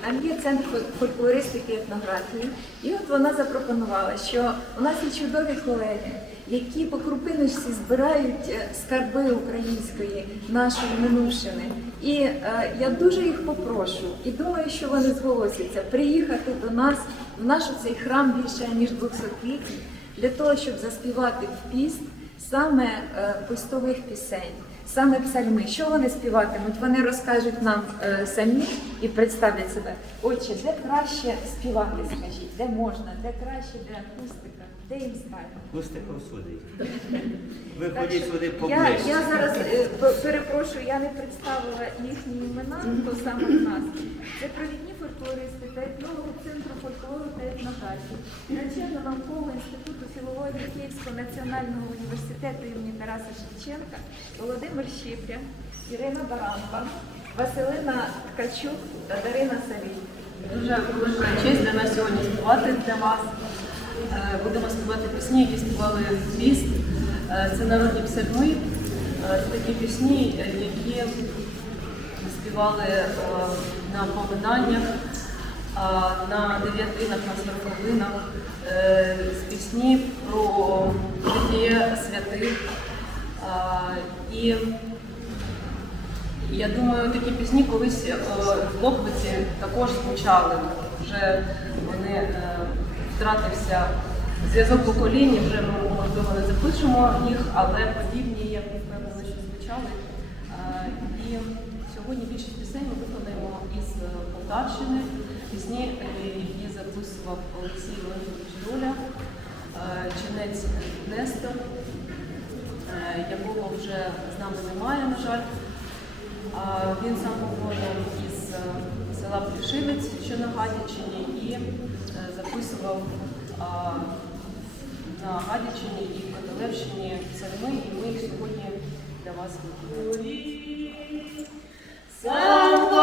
Там є центр фол- фольклористики і етнографії, і от вона запропонувала, що у нас є чудові колеги, які по крупиночці збирають е, скарби української нашої минувшини. І е, я дуже їх попрошу, і думаю, що вони зголосяться приїхати до нас в наш цей храм більше ніж 200 квітів, для того, щоб заспівати в піст саме е, пустових пісень, саме псальми. Що вони співатимуть? Вони розкажуть нам е, самі і представлять себе. Отче, де краще співати, скажіть, де можна, де краще, де акустика, де інструмент? Пустиков судить. Так Виходіть сюди я, поближче. я зараз е, п- перепрошую, я не представила їхні імена, хто саме в нас. Це провідні фольклористи та етнологи Центру фольклору та етнографії, начальник наукового інституту філології Київського національного університету імені Тараса Шевченка, Володимир Щипля, Ірина Баранка, Василина Ткачук та Дарина Савій. Дуже велика честь для нас сьогодні співати для вас. Е, Будемо співати пісні, які співали в піст. Е, Це народні псальми. Е, Це такі пісні, які співали на поминаннях, е, на дев'ятинах, на сороковинах. Е, з Пісні про життя святих. Е, І я думаю, такі пісні колись е, в Лохвиці також звучали. Вже вони е, втратився зв'язок поколінь, вже ми можливо не запишемо їх, але подібні я впевнена, що звучали. Е, і сьогодні більшість пісень ми виконаємо із е, Полтавщини, пісні, е, які записував Олексій Леонідович Доля, е, чинець Нестор, якого вже з нами немає, на жаль. Він сам походив із села Плішивець, що на Гадячині, і записував на Гадячині і в Котелевщині псальми, і ми їх сьогодні для вас виконуємо. Сам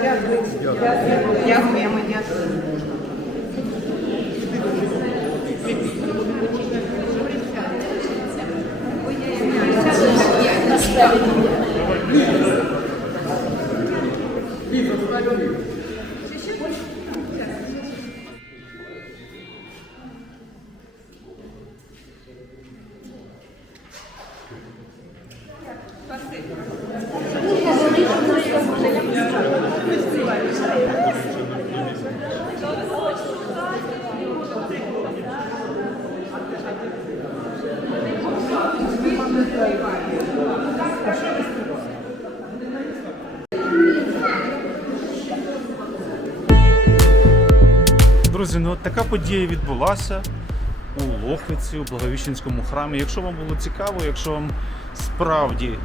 Дякую. Дякуємо, дякую. Дякую. Друзі, ну така подія відбулася у Лохвиці, у Благовіщенському храмі. Якщо вам було цікаво, якщо вам справді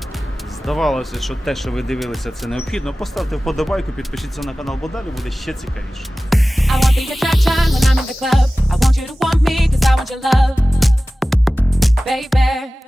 здавалося, що те, що ви дивилися, це необхідно, поставте вподобайку, підпишіться на канал, бо далі буде ще цікавіше. Baby,